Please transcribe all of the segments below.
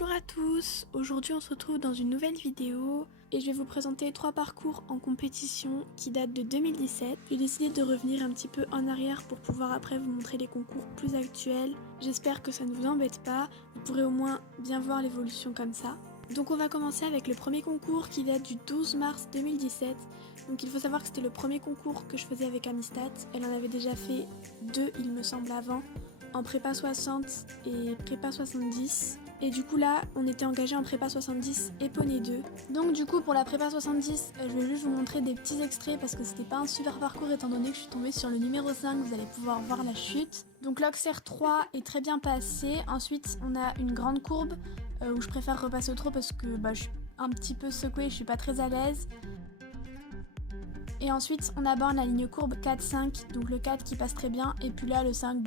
Bonjour à tous, aujourd'hui on se retrouve dans une nouvelle vidéo et je vais vous présenter 3 parcours en compétition qui datent de 2017. J'ai décidé de revenir un petit peu en arrière pour pouvoir après vous montrer les concours plus actuels. J'espère que ça ne vous embête pas, vous pourrez au moins bien voir l'évolution comme ça. Donc on va commencer avec le premier concours qui date du 12 mars 2017. Donc il faut savoir que c'était le premier concours que je faisais avec Amistat. Elle en avait déjà fait 2 il me semble avant, en prépa 60 et prépa 70. Et du coup là, on était engagé en prépa 70 et poney 2. Donc du coup pour la prépa 70, je vais juste vous montrer des petits extraits parce que c'était pas un super parcours étant donné que je suis tombée sur le numéro 5, vous allez pouvoir voir la chute. Donc l'Auxerre 3 est très bien passé. Ensuite on a une grande courbe où je préfère repasser au trot parce que je suis un petit peu secouée, je suis pas très à l'aise. Et ensuite on aborde la ligne courbe 4-5, donc le 4 qui passe très bien, et puis là le 5,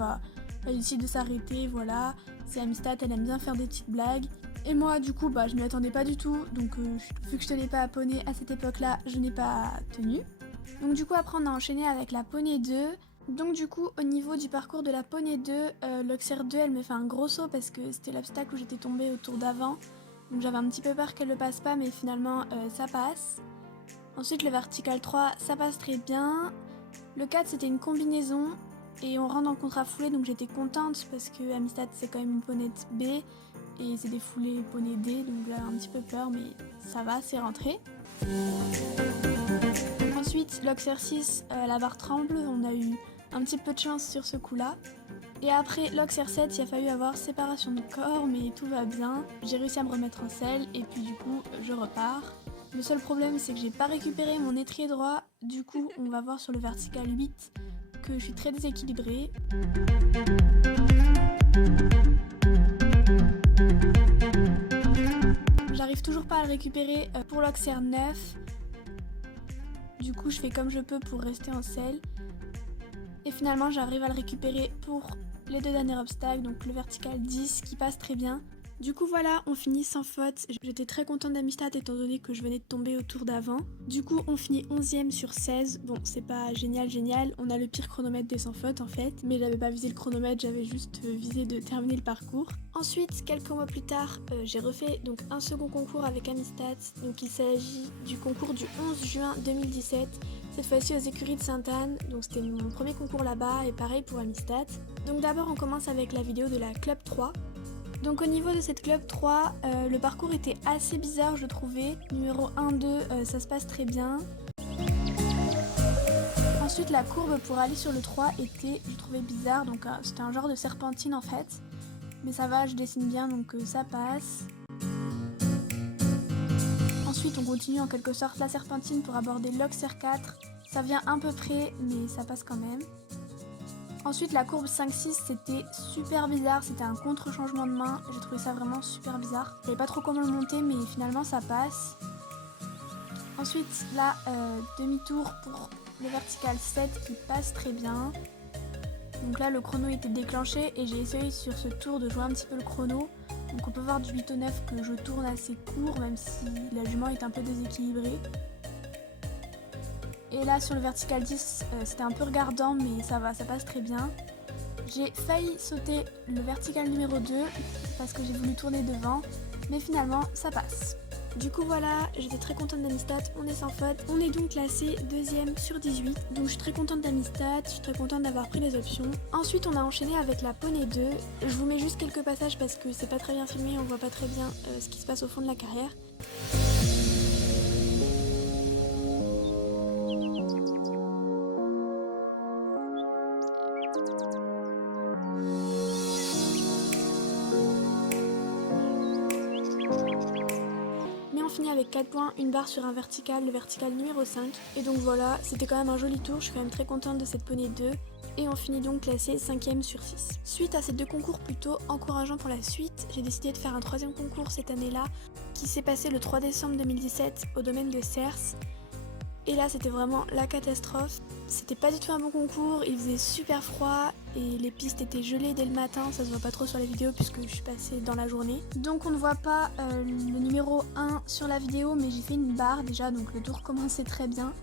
elle décide de s'arrêter, voilà. C'est Amistat, elle aime bien faire des petites blagues. Et moi du coup je m'y attendais pas du tout, donc vu que je tenais pas à poney à cette époque là, je n'ai pas tenu. Donc du coup après on a enchaîné avec la poney 2. Donc du coup au niveau du parcours de la poney 2, l'Auxerre 2 elle me fait un gros saut parce que c'était l'obstacle où j'étais tombée au tour d'avant. Donc j'avais un petit peu peur qu'elle le passe pas, mais finalement ça passe. Ensuite le vertical 3 ça passe très bien. Le 4 c'était une combinaison et on rentre en contre-foulée, donc j'étais contente parce que Amistat c'est quand même une ponette B et c'est des foulées poney D, donc j'avais un petit peu peur mais ça va, c'est rentré. Ensuite l'Auxerre 6, la barre tremble, on a eu un petit peu de chance sur ce coup là. Et après l'Auxerre 7, il a fallu avoir séparation de corps mais tout va bien. J'ai réussi à me remettre en selle et puis du coup je repars. Le seul problème c'est que j'ai pas récupéré mon étrier droit, du coup on va voir sur le vertical 8 que je suis très déséquilibrée. J'arrive toujours pas à le récupérer pour l'Auxerre 9. Du coup je fais comme je peux pour rester en selle. Et finalement j'arrive à le récupérer pour les 2 derniers obstacles, donc le vertical 10 qui passe très bien. Du coup voilà, on finit sans faute. J'étais très contente d'Amistat étant donné que je venais de tomber au tour d'avant. Du coup on finit 11ème sur 16. Bon c'est pas génial, on a le pire chronomètre des sans faute en fait. Mais j'avais pas visé le chronomètre, j'avais juste visé de terminer le parcours. Ensuite, quelques mois plus tard, j'ai refait donc un second concours avec Amistat. Donc il s'agit du concours du 11 juin 2017. Cette fois-ci aux écuries de Sainte-Anne, donc c'était mon premier concours là-bas et pareil pour Amistat. Donc d'abord on commence avec la vidéo de la Club 3. Donc au niveau de cette Club 3, le parcours était assez bizarre je trouvais. Numéro 1-2, ça se passe très bien. Ensuite la courbe pour aller sur le 3 était, je trouvais bizarre, donc c'était un genre de serpentine en fait. Mais ça va, je dessine bien donc ça passe. Ensuite on continue en quelque sorte la serpentine pour aborder l'Auxerre 4. Ça vient à peu près mais ça passe quand même. Ensuite la courbe 5-6 c'était super bizarre, c'était un contre-changement de main, j'ai trouvé ça vraiment super bizarre. Je savais pas trop comment le monter mais finalement ça passe. Ensuite là demi-tour pour le vertical 7 qui passe très bien. Donc là le chrono était déclenché et j'ai essayé sur ce tour de jouer un petit peu le chrono. Donc on peut voir du 8 au 9 que je tourne assez court même si la jument est un peu déséquilibrée. Et là sur le vertical 10 c'était un peu regardant mais ça va, ça passe très bien. J'ai failli sauter le vertical numéro 2 parce que j'ai voulu tourner devant mais finalement ça passe. Du coup voilà, j'étais très contente d'Amistat, on est sans faute. On est donc classé 2ème sur 18. Donc je suis très contente d'Amistat, je suis très contente d'avoir pris les options. Ensuite on a enchaîné avec la poney 2. Je vous mets juste quelques passages parce que c'est pas très bien filmé, on voit pas très bien ce qui se passe au fond de la carrière. Fini avec 4 points, une barre sur un vertical, le vertical numéro 5. Et donc voilà, c'était quand même un joli tour, je suis quand même très contente de cette poney 2. Et on finit donc classé 5ème sur 6. Suite à ces 2 concours plutôt encourageants pour la suite, j'ai décidé de faire un 3ème concours cette année-là, qui s'est passé le 3 décembre 2017 au domaine de Cers. Et là c'était vraiment la catastrophe. C'était pas du tout un bon concours, il faisait super froid et les pistes étaient gelées dès le matin, ça se voit pas trop sur la vidéo puisque je suis passée dans la journée. Donc on ne voit pas le numéro 1 sur la vidéo mais j'ai fait une barre déjà donc le tour commençait très bien.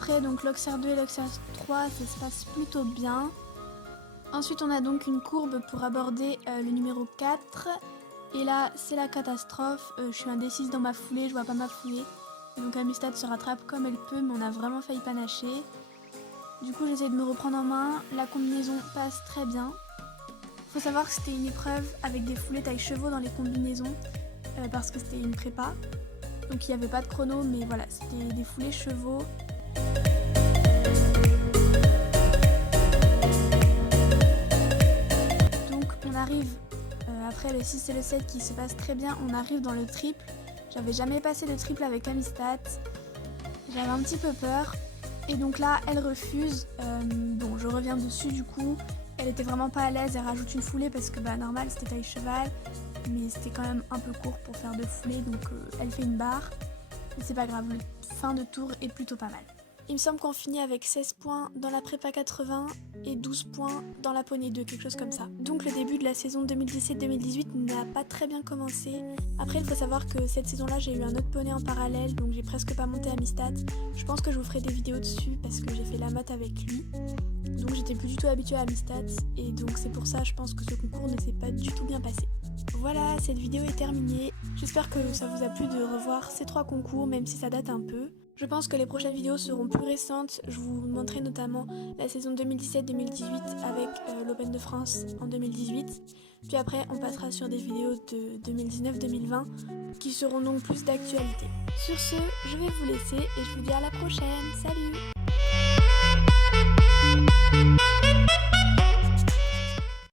Après donc l'Auxerre 2 et l'Auxerre 3 ça se passe plutôt bien. Ensuite on a donc une courbe pour aborder le numéro 4. Et là c'est la catastrophe, je suis indécise dans ma foulée, je vois pas ma foulée. Donc Amistad se rattrape comme elle peut mais on a vraiment failli panacher. Du coup j'essaie de me reprendre en main, la combinaison passe très bien. Faut savoir que c'était une épreuve avec des foulées taille chevaux dans les combinaisons parce que c'était une prépa. Donc il n'y avait pas de chrono mais voilà, c'était des foulées chevaux. Donc on arrive, après le 6 et le 7 qui se passent très bien, on arrive dans le triple. J'avais jamais passé le triple avec Amistad, j'avais un petit peu peur. Et donc là elle refuse, bon je reviens dessus du coup. Elle était vraiment pas à l'aise, elle rajoute une foulée parce que normal c'était taille cheval, mais c'était quand même un peu court pour faire deux foulées, donc elle fait une barre. Mais c'est pas grave, le fin de tour est plutôt pas mal. Il me semble qu'on finit avec 16 points dans la prépa 80 et 12 points dans la poney 2, quelque chose comme ça. Donc le début de la saison 2017-2018 n'a pas très bien commencé. Après il faut savoir que cette saison-là j'ai eu un autre poney en parallèle, donc j'ai presque pas monté Amistad. Je pense que je vous ferai des vidéos dessus parce que j'ai fait la motte avec lui. Donc j'étais plus du tout habituée à Amistad et donc c'est pour ça je pense que ce concours ne s'est pas du tout bien passé. Voilà, cette vidéo est terminée. J'espère que ça vous a plu de revoir ces 3 concours même si ça date un peu. Je pense que les prochaines vidéos seront plus récentes. Je vous montrerai notamment la saison 2017-2018 avec l'Open de France en 2018. Puis après on passera sur des vidéos de 2019-2020 qui seront donc plus d'actualité. Sur ce, je vais vous laisser et je vous dis à la prochaine. Salut!